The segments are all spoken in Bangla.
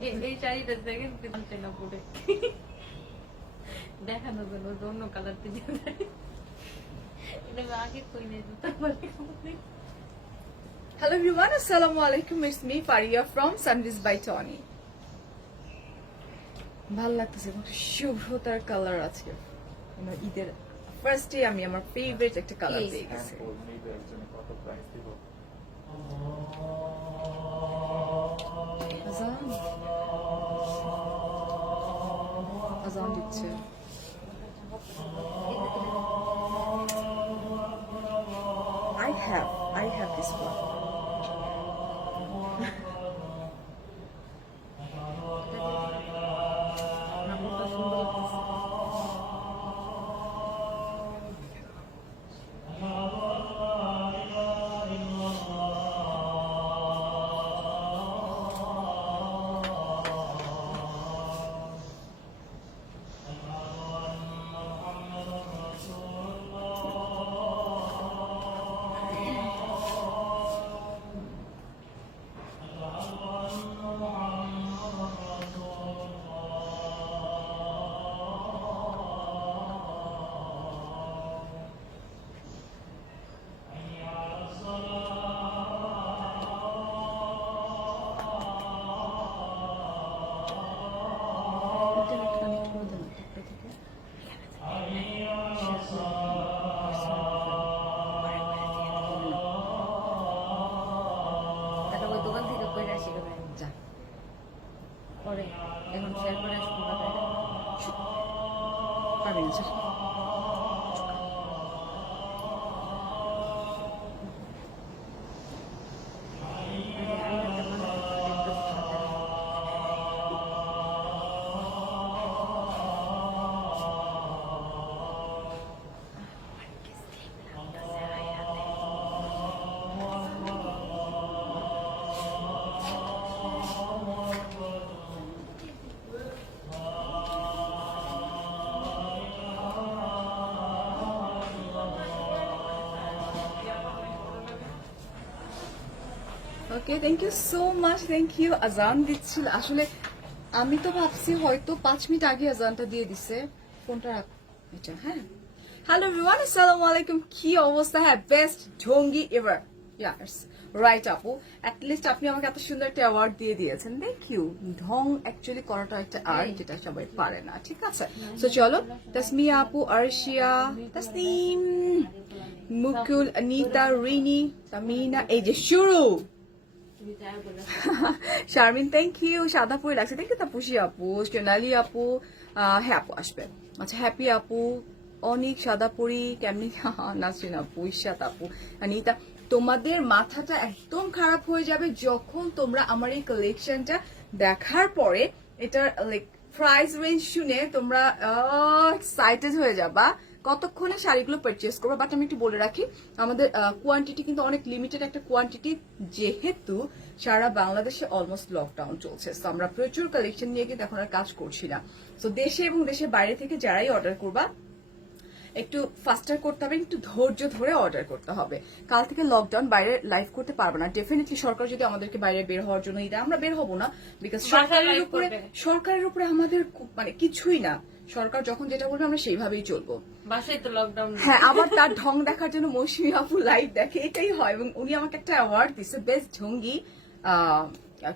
এই শাড়িটা দেখেন জানতে না পরে দেখানোর জন্য অন্য কালার দিয়ে এটা আগে কই নেই তারপরে Hello everyone, assalamu alaikum. It's me Faria from Sunrise by Tony. ভালো লাগতেছে শুভ্রতার কালার আজকে ঈদের ফার্স্ট ডে আমি আমার ফেভারিট একটা কালার পেয়ে গেছি আজান দিচ্ছে I have this one. এখন শেয়ার করে আসবো পাবেন sir okay thank you so much thank you আজান দিচ্ছিল আসলে আমি তো ভাবছি হয়তো 5 মিনিট আগে আজানটা দিয়ে দিছে ফোনটা রাখ এটা হ্যাঁ হ্যালো এভরিওয়ান আসসালামু আলাইকুম কি অবস্থা হ্যাঁ বেস্ট ঢঙ্গি এভার ইয়াস রাইট আপু অ্যাট লিস্ট আপনি আমাকে এত সুন্দর একটা অ্যাওয়ার্ড দিয়ে দিয়েছেন থ্যাংক ইউ ঢং অ্যাকচুয়ালি করাটা একটা আর্ট যেটা সবাই পারে না ঠিক আছে সো চলো তাসমিয়া আপু আরশিয়া তাসনিম মুকুল অনিতা রিনি তামিনা এই যে শুরু শারমিন থ্যাংক ইউ সাদা ফুল লাগছে থ্যাংক ইউ তাপুসি আপু সোনালি আপু হ্যাঁ আপু আসবে আচ্ছা হ্যাপি আপু অনেক সাদা পরি কেমনি নাসরিন আপু ইশাত আপু অনিতা তোমাদের মাথাটা একদম খারাপ হয়ে যাবে যখন তোমরা আমার এই কালেকশনটা দেখার পরে এটার লাইক প্রাইস রেঞ্জ শুনে তোমরা এক্সাইটেড হয়ে যাবা কতক্ষণে শাড়িগুলো পারচেস করবো বাট আমি একটু বলে রাখি আমাদের কোয়ান্টিটি কিন্তু অনেক লিমিটেড একটা কোয়ান্টিটি যেহেতু সারা বাংলাদেশে অলমোস্ট লকডাউন চলছে তো আমরা প্রচুর কালেকশন নিয়ে কিন্তু এখন আর কাজ করছি না তো দেশে এবং দেশের বাইরে থেকে যারাই অর্ডার করবা একটু ফাস্টার করতে হবে একটু ধৈর্য ধরে অর্ডার করতে হবে কাল থেকে লকডাউন বাইরে লাইভ করতে পারবো না ডেফিনেটলি সরকার যদি আমাদেরকে বাইরে বের হওয়ার জন্য দেয় আমরা বের হবো না বিকজ সরকারের উপরে আমাদের মানে কিছুই না সরকার যখন যেটা বলবে আমরা সেইভাবেই চলবো বাসায় তো লকডাউন হ্যাঁ আবার তার ঢং দেখার জন্য মৌসুমী আপু লাইভ দেখে এটাই হয় এবং উনি আমাকে একটা অ্যাওয়ার্ড দিচ্ছে বেস্ট ঢঙ্গি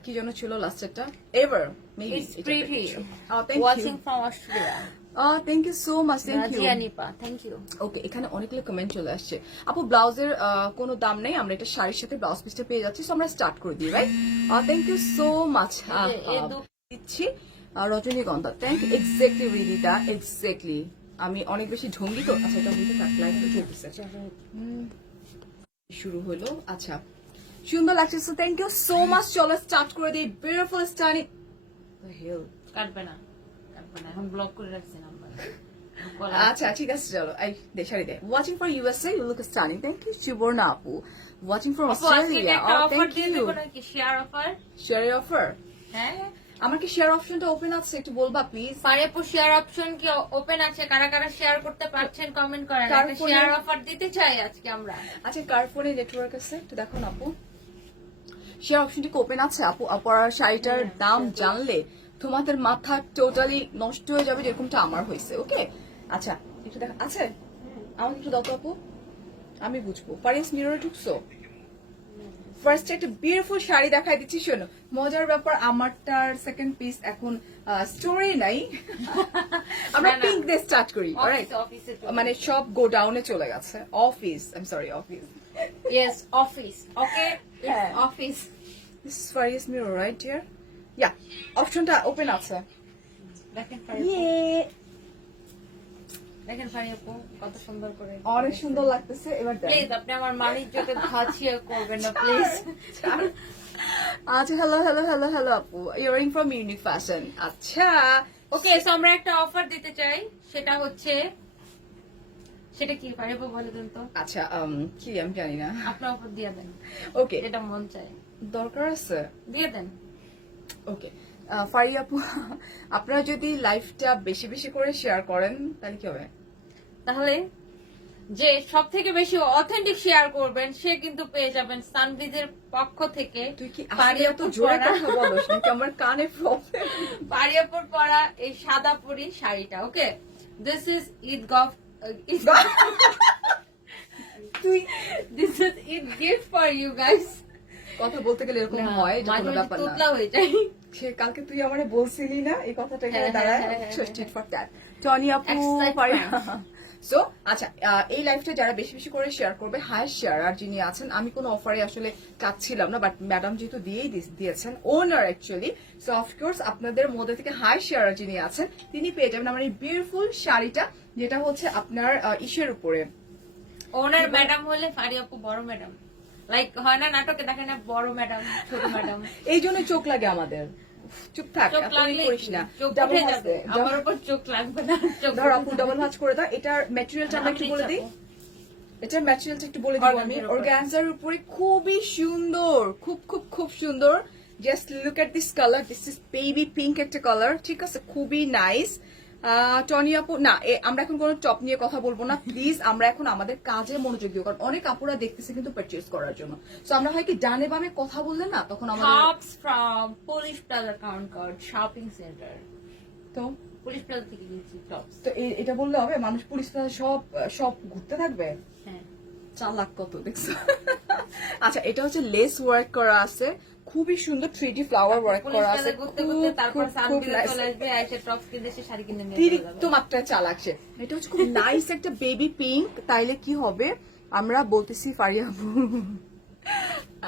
কি যেন ছিল লাস্টেরটা ever watching from Australia thank you so much thank you thank you okay এখানে অনেকগুলো কমেন্ট চলে আসছে আপু ব্লাউজের কোনো দাম নেই আমরা এটা শাড়ির সাথে ব্লাউজ পিসটা পেয়ে যাচ্ছি সো আমরা স্টার্ট করে দিই right thank you so much দিচ্ছি রজনীগন্ধা thank you exactly Ridita exactly আমি অনেক বেশি ঢঙ্গি তো আচ্ছা এটা হইতে থাক লাইফটা চলতেছে শুরু হলো আচ্ছা সুন্দর লাগছে so thank you so much চলো স্টার্ট করে দিই বিউটিফুল স্টানিং হেল কাটবে না এখন ব্লক করে রাখছি নাম্বার আচ্ছা ঠিক আছে চলো এই দে শাড়ি দে watching for USA you look stunning thank you Subarna আপু watching for Australia thank you share offer share offer হ্যাঁ আমার কি শেয়ার অপশনটা ওপেন আছে একটু বলবা প্লিজ পারেপু শেয়ার অপশন কি ওপেন আছে কারা কারা শেয়ার করতে পারছেন কমেন্ট করেন একটা শেয়ার অফার দিতে চাই আজকে আমরা আচ্ছা কার ফোনে নেটওয়ার্ক আছে একটু দেখো না আপু শেয়ার অপশনটি ওপেন আছে আপু? আপনার শাড়িটার দাম জানলে তোমাদের মাথা টোটালি নষ্ট হয়ে যাবে, যেরকমটা আমার হয়েছে। ওকে, আচ্ছা একটু দেখা আছে, আমাকে একটু দাও তো আপু, আমি বুঝবো। পারিস মিররে ঢুকছো? ফার্স্ট একটা বিউটিফুল শাড়ি দেখাই দিচ্ছি, শোনো। মজার ব্যাপার, আমারটার সেকেন্ড পিস এখন স্টোরি নাই। আমরা পিঙ্ক দিয়ে স্টার্ট করি, অলরাইট? মানে সব গোডাউনে চলে গেছে। Office, I am sorry, office. Yes, office. Okay, Yeah. it's office. This is Faris mirror, right dear? Yeah, অপশনটা ওপেন আছে। দেখেন ফারিয়া, ইয়ে, দেখেন ফারিয়া আপু কত সুন্দর করে। অনেক সুন্দর লাগতেছে। এবার প্লিজ আপনি আমার মালিক যোগে ধাঁচিয়ে করবেন না প্লিজ। আচ্ছা, হ্যালো হ্যালো হ্যালো হ্যালো আপু, ইয়ারিং ফ্রম ইউনিক ফ্যাশন। আচ্ছা ওকে, সো আমরা একটা অফার দিতে চাই, সেটা হচ্ছে, সেটা কি ফারিয়া আপু বলে দেন তো। আচ্ছা, কি আমি জানি না। আপনি অফার দিয়ে দেন, ওকে, যেটা মন চায় দরকার আছে, দিয়ে দেন। ওকে। ফারি আপু, আপনারা যদি লাইফটা বেশি বেশি করে শেয়ার করেন তাহলে কি হবে? তাহলে যে সব থেকে বেশি অথেন্টিক শেয়ার করবেন সে কিন্তু পেয়ে যাবেন সানবিজের পক্ষ থেকে। তুই কি ফারিয়া তো আপুর জোরে পরা- কথা বলিস নাকি আমার কানে প্রবলেম? পারিয়াপুর পরা এই সাদা পরি শাড়িটা। ওকে, দিস ইজ ঈদ গফ, তুই this is Eid gift for you guys. কথা বলতে গেলে এরকম হয়, এটা কোনো ব্যাপার না। তোতলা হয়ে যায়। সে কালকে তুই আমারে বলছিলি না এই কথাটা এখানে হ্যাঁ, দাঁড়ায়? হ্যাঁ, হ্যাঁ, টিট ফর দ্যাট। টনি আপু, Excitement. সো আচ্ছা, এই লাইফটা যারা বেশি বেশি করে শেয়ার করবে, হায়ার শেয়ার আর যিনি আছেন, আমি কোনো অফারে আসলে চাচ্ছিলাম না, বাট ম্যাডাম যেহেতু দিয়েছেন, ওনার অ্যাকচুয়ালি, সো অফকোর্স আপনাদের মধ্যে থেকে হায়ার শেয়ার যিনি আছেন তিনি পেয়ে যাবেন আমার এই বিউটিফুল শাড়িটা, যেটা হচ্ছে আপনার ইসের উপরে। ওনার ম্যাডাম হলে ফারিয়াপু বড় ম্যাডাম, লাইক হয় না নাটকে দেখেন না, বড় ম্যাডাম ছোট ম্যাডাম। এই জন্য চোখ লাগে আমাদের। চুপ থাক, চোখ এত ই লাগলে করিস না। চোখ ডাবল উঠে ভাঁজ যাবে, দে, আমার উপর চোখ লাগবে না। চোখ ধর আপু ডাবল ভাঁজ করে দাও। এটার ম্যাটেরিয়ালটা আমরা একটু বলে দিই। এটার ম্যাটেরিয়ালটা একটু বলে দিব আমি। Organza-র উপরে। অর্গানজার উপরে খুবই সুন্দর, খুব খুব খুব সুন্দর। Just look at this colour, this is baby pink একটা কালার, ঠিক আছে? খুবই নাইস। টনি আপু, না আমরা এখন কোনো টপ নিয়ে কথা বলবো না প্লিজ, আমরা এখন আমাদের কাজে মনোযোগ দিও, কারণ অনেক আপুরা দেখতেছে কিন্তু পারচেজ করার জন্য। সো আমরা হয় কি ডানে বামে কথা বললে না, তখন আমাদের tops from police plaza counter shopping centre. তো পুলিশ প্লাজা থেকে নিয়েছি টপস। তো এটা বললে হবে? মানুষ পুলিশ সব সব ঘুরতে থাকবে? হ্যাঁ, চালাক কত দেখছো। আচ্ছা, এটা হচ্ছে লেস ওয়ার্ক করা আছে, খুবই সুন্দর 3D ফ্লাওয়ার ওয়ার্ক পুলিশ করা প্লাজা আছে, ঘুরতে ঘুরতে তারপর খুব সানবিজে nice। চলে আসবে, এসে টপস কিনে এসে শাড়ি কিনে নিয়ে চলে অতিরিক্ত যাবে। মাত্রায় চালাক সে। এটা হচ্ছে খুব নাইস একটা বেবি পিঙ্ক। তাইলে কি হবে, আমরা বলতেছি ফারিয়া আপু।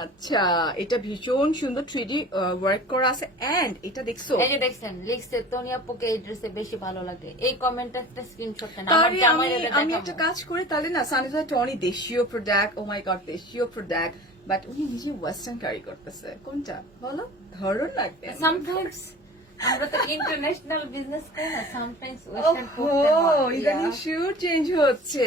আচ্ছা, এটা ভীষণ সুন্দর 3D ওয়ার্ক করা আছে, এন্ড এটা দেখছো? এই যে দেখছেন, লিখছে তনিয়া আপুকে এই ড্রেসে বেশি ভালো লাগে। এই কমেন্টটা একটা স্ক্রিনশট নেন, আমার তাহলে জামাইয়ের আমি একটা দেখাবো। কাজ করি তাহলে না, সানিতা টনি দেশীয় প্রোডাক্ট, ও মাই গড দেশীয় প্রোডাক্ট, বাট উনি নিজে ওয়েস্টার্ন ক্যারি করতেছে। কোনটা বলো, ধরো না কেন? সামটাইমস আমরা তো ইন্টারন্যাশনাল বিজনেস করি না, সামটাইমস ওয়েস্টার্ন করতে ওহো, হয়। ইদানিং শুট চেঞ্জ হচ্ছে।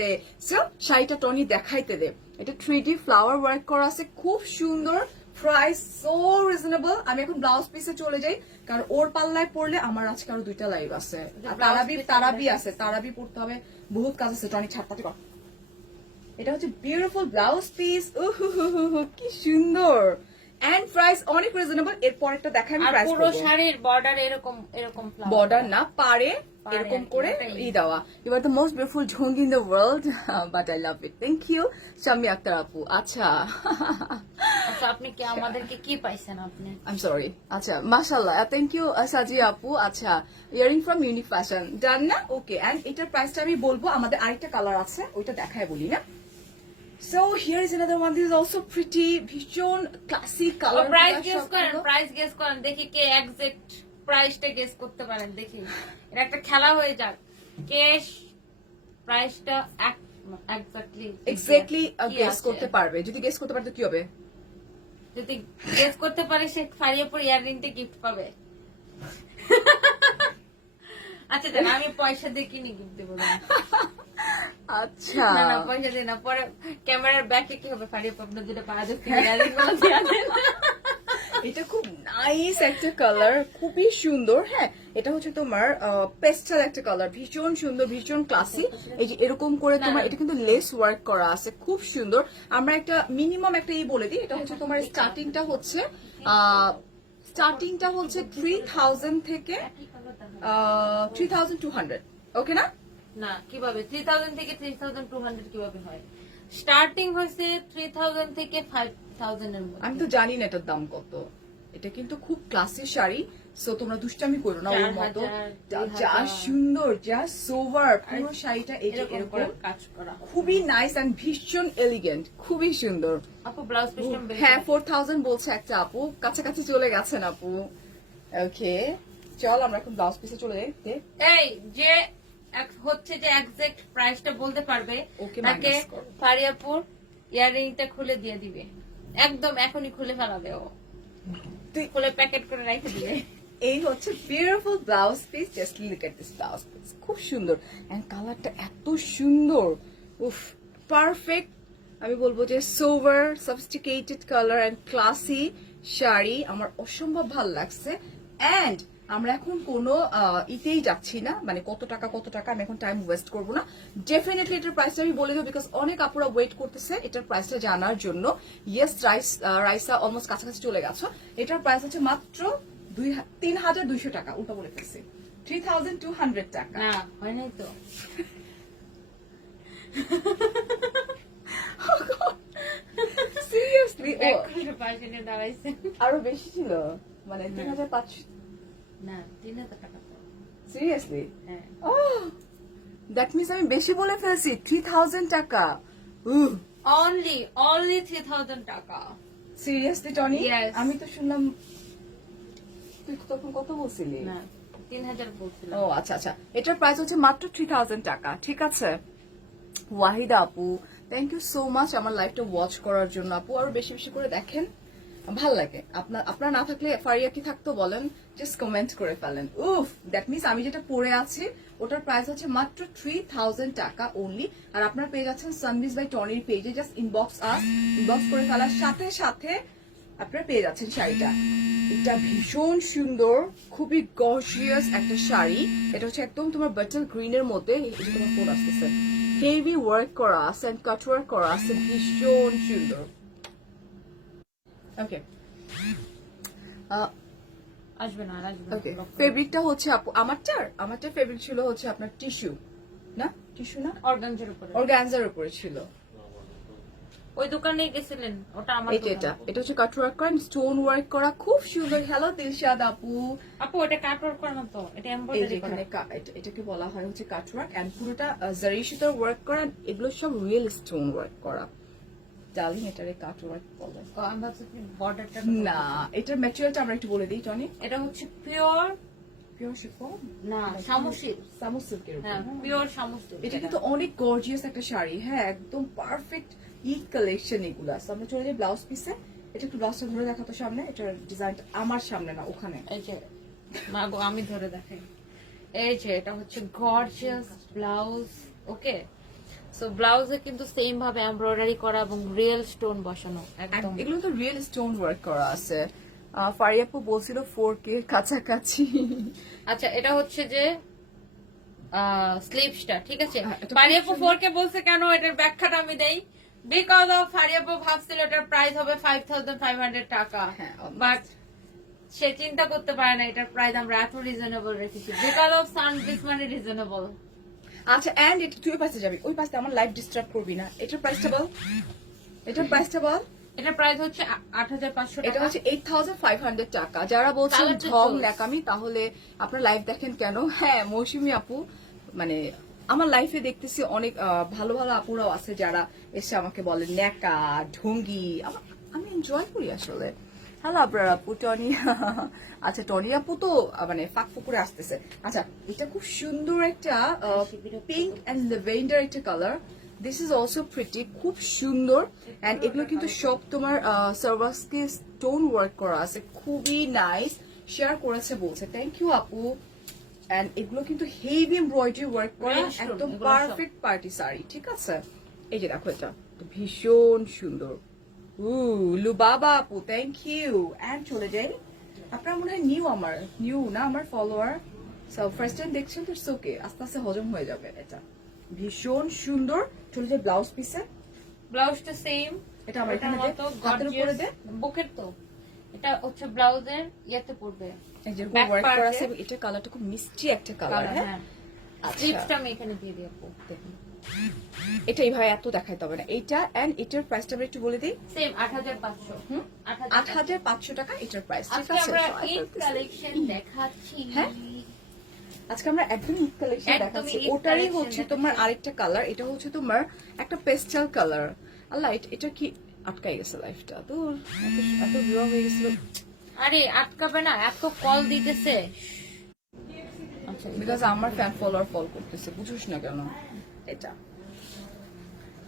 সো শাড়িটা টনি দেখাইতে দে। এটা 3D ফ্লাওয়ার ওয়ার্ক করা আছে, খুব সুন্দর, প্রাইস সো রিজনেবল। আমি এখন ব্লাউজ পিসে চলে যাই, কারণ ওর পাল্লায় পড়লে আমার আজকে আরো 2টা লাইভ আছে, আর তারাবি আছে, তারাবি পড়তে হবে, বহুত কাজ আছে। টনি ছাড়তে কর। এটা হচ্ছে বিউটিফুল ব্লাউজ পিস, কি সুন্দর, এন্ড প্রাইস অনেক রিজনেবল। এর পরেরটা দেখাই আমি আর প্রাইস পুরো শাড়ির বর্ডার এরকম এরকম flower বর্ডার দেওয়া। না, পারে পাড়ে এরকম আর কি, করে ওটাই। ই দেওয়া। You are the most beautiful ঝুঙ্গি in the world, but I love it. Thank you Shammi Akter আপু। আচ্ছা, আচ্ছা, আপনি কি আমাদেরকে কি পাইছেন আপনি? I am sorry. আচ্ছা, মাশাআল্লাহ, থ্যাংক ইউ সাজি আপু। আচ্ছা, earring from unique fashion, done না? ওকে, এন্ড এটার প্রাইসটা আমি বলবো। আমাদের আরেকটা কালার আছে, ওইটা দেখায় বলি না। So here is another one. This is also pretty, ভীষণ ক্লাসিক কালার। প্রাইস গেস করেন, প্রাইস গেস করেন, দেখি কে এক্সাক্ট প্রাইসটা গেস করতে পারেন। দেখি, এটা একটা খেলা হয়ে যাক, কে প্রাইসটা এক্স্যাক্টলি গেস করতে পারবে। যদি গেস করতে পারে তো কি হবে? যদি গেস করতে পারে সে ফারিয়াপুর ইয়াররিংটা গিফট পাবে। আচ্ছা দেন, আমি পয়সা দিয়ে কিনে গিফট দেবো না। আচ্ছা, না না, পয়সা দিয়ে না, পরে ক্যামেরার ব্যাকে কি হবে, ফারিয়াপু আপনার যেটা পাওয়া যাচ্ছে ইয়াররিং গুলো দিয়ে দেন। এটা খুব নাইস একটা কালার, খুবই সুন্দর। হ্যাঁ, এটা হচ্ছে তোমার পেস্টাল একটা কালার, ভীষণ সুন্দর, ভীষণ ক্লাসি। এই যে এরকম করে তোমার এটা কিন্তু লেস ওয়ার্ক করা আছে, খুব সুন্দর। আমরা একটা মিনিমাম একটা বলে দিই, এটা হচ্ছে তোমার স্টার্টিংটা হচ্ছে 3000 থেকে 3200, ওকে না? না, কিভাবে 3000 থেকে 3200 কিভাবে হয়? স্টার্টিং হয়েছে 3000 থেকে 5000 এর মধ্যে। আমি তো জানি না এটার দাম কত। এটা কিন্তু খুব ক্লাসি শাড়ি, সো তোমরা দুষ্টামি করো না ওর মতো। 4000, যা সুন্দর, যা সোভার, পুরো শাড়িটা এই যে এরকম কাজ করা, খুবই নাইস এন্ড ভীষণ এলিগেন্ট, খুবই সুন্দর। আপু ব্লাউজ পিস হ্যাঁ 4000 বলছে একটা আপু, কাছাকাছি চলে গেছেন আপু। ওকে, চল আমরা এখন ব্লাউজ পিসে চলে যাই। এই যে হচ্ছে যে এক্সাক্ট প্রাইসটা বলতে পারবে ওকে, তাকে minus করো। ফারিয়াপুর ইয়াররিংটা খুলে দিয়ে দিবে, একদম এখনই খুলে ফেলাবে, ও তুই- খুলে প্যাকেট করে রেখে দিবে। এই হচ্ছে beautiful blouse piece, just look at this blouse piece, খুব সুন্দর এন্ড কালারটা এত সুন্দর, উফ পারফেক্ট। আমি বলবো যে sober sophisticated colour and classy sari আমার অসম্ভব ভালো লাগছে। এন্ড আমরা এখন কোনো ইতেই যাচ্ছি না, মানে কত টাকা আমি এখন টাইম ওয়েস্ট করবো না। ডেফিনেটলি এটার প্রাইসটা আমি বলে দেবো, বিকজ অনেক আপুরা ওয়েট করতেছে এটার প্রাইসটা জানার জন্য। ইয়েস, রাইসা অলমোস্ট কাছাকাছি চলে গেছো। এটার প্রাইস হচ্ছে মাত্র 3200 টাকা, উল্টা বলে ফেলছি, 3200 টাকা। না হয় নাই তো। সিরিয়াসলি পাশে নিয়ে দাঁড়াইছে। আরো বেশি ছিল, মানে 3500। না 3000 টাকা তো। সিরিয়াসলি হ্যাঁ, দ্যাট মিনস আমি বেশি বলে ফেলছি, 3000 টাকা। অনলি 3000 টাকা। Seriously Tony? Yes. আমি তো শুনলাম তুই তখন কত বলছিলি? না 3000 বলছিলাম। ও আচ্ছা আচ্ছা, এটার প্রাইস হচ্ছে মাত্র 3000 টাকা, ঠিক আছে। ওয়াহিদা আপু, থ্যাংক ইউ সো মাচ আমার লাইভটা ওয়াচ করার জন্য। আপু আরো বেশি বেশি করে দেখেন, ভাল লাগে। আপনার না থাকলে ফারিয়া কি থাকতো বলেন, জাস্ট কমেন্ট করে ফেলেন। উফ, দ্যাট মিনস আমি যেটা পরে আছি ওটার প্রাইস হচ্ছে মাত্র 3000 টাকা অনলি। আর আপনারা পেয়ে যাচ্ছেন সানবিজ বাই টনির পেজে, জাস্ট ইনবক্স করে ফেলার সাথে সাথে আপনারা পেয়ে যাচ্ছেন শাড়িটা। এটা ভীষণ সুন্দর, খুবই গর্জিয়াস একটা শাড়ি। এটা হচ্ছে একদম তোমার বাটার গ্রিনের মধ্যে, এটা তোমার ফোন আসতেছে, হেভি ওয়ার্ক করা আছে এন্ড কাট ওয়ার্ক করা আছে, ভীষণ সুন্দর। ওকে, আসবে না, আর আসবে ওকে, না। ফেব্রিকটা হচ্ছে আপু আমারটার ফেব্রিক ছিল হচ্ছে আপনার টিস্যু না অর্গানজার উপরে। অর্গানজার উপরে ছিল। ওই দোকানে গেছিলেন, ওটা আমার এটা দোকান। এটা হচ্ছে কাট ওয়ার্ক করা, স্টোন ওয়ার্ক করা, খুব সুন্দর। হ্যালো দিলশাদ আপু, আপু ওটা কাট ওয়ার্ক করা না তো, এটা এই যে এমব্রয়ডারি করা। এখানে এটাকে বলা হয় হচ্ছে কাট ওয়ার্ক এন্ড পুরোটা জারি সুতার ওয়ার্ক করা, এগুলো সব রিয়েল স্টোন ওয়ার্ক করা। ডার্লিং, এটারে কাট ওয়ার্ক বলে ও, আমি ভাবছি বর্ডারটা না। এটার ম্যাটেরিয়ালটা আমরা একটু বলে দিই টনি। এটা হচ্ছে পিওর, পিওর শিফন না সামুশিল। সামু সিল্কের হ্যাঁ, পিওর সামুশিল। এটা কিন্তু অনেক গর্জিয়াস একটা শাড়ি। হ্যাঁ, একদম পারফেক্ট ঈদ কালেকশন এগুলা। So, আমরা চলে যাই ব্লাউজ পিসে। এটা একটু ব্লাউজটা ধরে দেখাতো সামনে, এটার ডিজাইনটা আমার সামনে না, ওখানে। এই যে মা গো, আমি ধরে দেখাই। এই যে এটা হচ্ছে গর্জিয়াস ব্লাউজ। ওকে, সো ব্লাউজে কিন্তু সেম ভাবে এমব্রয়ডারি করা এবং রিয়েল স্টোন বসানো একদম। এগুলো তো রিয়েল স্টোন ওয়ার্ক করা আছে। ফারিয়াপু বলছিল 4K কাছাকাছি। আচ্ছা, এটা হচ্ছে যে স্লিভসটা, ঠিক আছে। হ্যাঁ, এটা ফারিয়াপু খুব 4K বলছে কেন, এটার ব্যাখ্যাটা আমি দেই। বিকজ অফ ফারিয়াপু ভাবছিল এটার প্রাইস হবে 5500 টাকা, হ্যাঁ, almost. বাট সে চিন্তা করতে পারে না এটার প্রাইস আমরা এত রিজনেবল রেখেছি। বিকজ অফ সানবিস মানে রিজনেবল। আচ্ছা, এন্ড এটা তুই ওই পাশে যাবি, ওই পাশে আমার লাইফ ডিস্টার্ব করবি না। এটার প্রাইসটা বল, এটার প্রাইসটা বল। এটার প্রাইস হচ্ছে 8500 এটা টাকা। হচ্ছে 8500 টাকা। যারা বলছেন Colourটা ঢং choose. ন্যাকামি, তাহলে আপনার লাইভ দেখেন কেন? হ্যাঁ, মৌসুমী আপু, মানে আমার লাইফে দেখতেছি অনেক ভালো ভালো আপুরাও আছে যারা এসে আমাকে বলে ন্যাকা ঢঙ্গি, আমি এনজয় করি আসলে। হ্যালো আপনার আপু টনি। আচ্ছা, টনি আপু তো মানে ফাঁক ফুকুরে আসতেছে। আচ্ছা, এটা খুব সুন্দর একটা পিঙ্ক এন্ড ল্যাভেন্ডার একটা colour. This is also pretty, খুব সুন্দর। এন্ড এগুলো কিন্তু সব তোমার সার্ভাসকে স্টোন ওয়ার্ক করা আছে, খুবই নাইস। শেয়ার করেছে বলছে, থ্যাংক ইউ আপু। এন্ড এগুলো কিন্তু হেভি এমব্রয়ডারি ওয়ার্ক করা, Real stone, একদম এগুলো সব। পারফেক্ট পার্টি শাড়ি, ঠিক আছে। এই যে দেখো, এটা ভীষণ সুন্দর, লুবাবা আপু থ্যাংক ইউ এন্ড চলে যাই আপনার মনে হয় নিউ না আমার ফলোয়ার সো ফার্স্ট টাইম দেখছেন তো ইটস ওকে আস্তে আস্তে হজম হয়ে যাবে এটা ভীষণ সুন্দর চলে যায় ব্লাউজ পিসে ব্লাউজটা সেম, এটা আমার এখানে দে, হাতের উপরে দে। বুকের তো এটা হচ্ছে ব্লাউজের ইয়েতে পড়বে, এই যে Back ওয়ার্ক part করা এ। আছে এবং এটা কালারটা খুব মিষ্টি একটা কালার কালার, হ্যাঁ হ্যাঁ। আচ্ছা স্লিপসটা আমি এখানে দিয়ে দিই আপু, দেখুন এটা এইভাবে এত দেখাইতে হবে না এইটা এন্ড এটার প্রাইসটা আমরা একটু বলে দিই সেম 8500। হুম 8500 8,500 টাকা এটার প্রাইস ঠিক আজকে আছে আমরা সবাই ঈদ বলতেছে। কালেকশন দেখাচ্ছি। হ্যাঁ? আজকে আমরা একদম ঈদ কালেকশন একদমই দেখাচ্ছি ঈদ ওটারই collection হচ্ছে দেখাচ্ছি। তোমার আরেকটা কালার এটা হচ্ছে তোমার একটা পেস্টাল কালার আল্লাহ এটা কি আটকাই গেছে লাইফটা তো এত বিরহ হয়ে গেছিল আরে আটকাবে না, এত কল দিতেছে। আচ্ছা বিকজ আমার ফ্যান ফলোয়ার ফল করতেছে বুঝুস না কেন এটা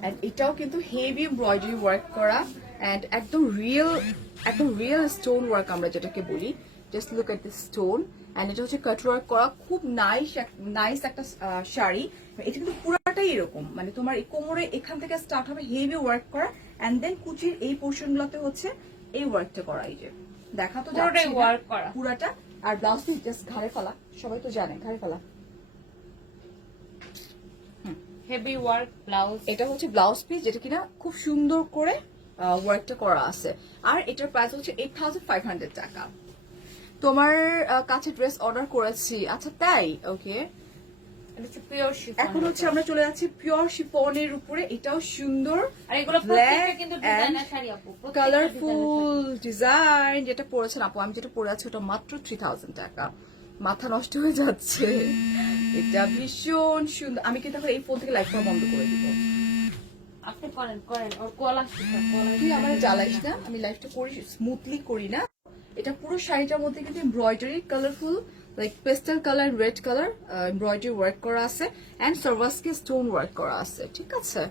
এন্ড এটাও কিন্তু হেভি এমব্রয়ডারি ওয়ার্ক করা এন্ড একদম রিয়েল স্টোন ওয়ার্ক আমরা যেটাকে বলি just look at this stone and এটা হচ্ছে কাট ওয়ার্ক করা খুব নাইস একটা শাড়ি এটা কিন্তু পুরাটাই এরকম মানে তোমার এই কোমরে এখান থেকে স্টার্ট হবে হেভি ওয়ার্ক করা এন্ড দেন কুচির এই পোর্শন গুলোতে হচ্ছে এই ওয়ার্কটা করা এই যে দেখা তো পুরোটাই যাচ্ছে না, work করা। পুরাটা আর ব্লাউজ পিস জাস্ট ঘাড়ে ফেলা সবাই তো জানে ঘাড়ে ফেলা হেভি ওয়ার্ক ব্লাউজ। এটা হচ্ছে ব্লাউজ পিস যেটা কিনা খুব সুন্দর করে ওয়ার্কটা করা আছে আর এটার প্রাইস হচ্ছে 8500 টাকা তোমার কাছে ড্রেস অর্ডার করেছি আচ্ছা তাই ওকে এটা হচ্ছে পিওর শিফন। এখন হচ্ছে আমরা চলে যাচ্ছি পিওর শিফনের উপরে এটাও সুন্দর আর এগুলো প্রত্যেকটা কিন্তু ডিজাইনার শাড়ি আপু, প্রত্যেকটা designer শাড়ি। কালারফুল ডিজাইন যেটা পরেছেন আপু আমি যেটা পরে আছি ওটা মাত্র 3000 টাকা মাথা নষ্ট হয়ে যাচ্ছে এটা ভীষণ সুন্দর আমি কিন্তু এখন এই ফোন থেকে লাইভ করা বন্ধ করে দিব আপনি করেন ওর কল আসছে তুই আমার জ্বালাইস না আমি লাইফটা করি স্মুথলি করি না এটা পুরো শাড়িটার মধ্যে কিন্তু embroidery colourful like pastel colour red colour embroidery work করা আছে এন্ড সার্ভাসকে স্টোন ওয়ার্ক করা আছে ঠিক আছে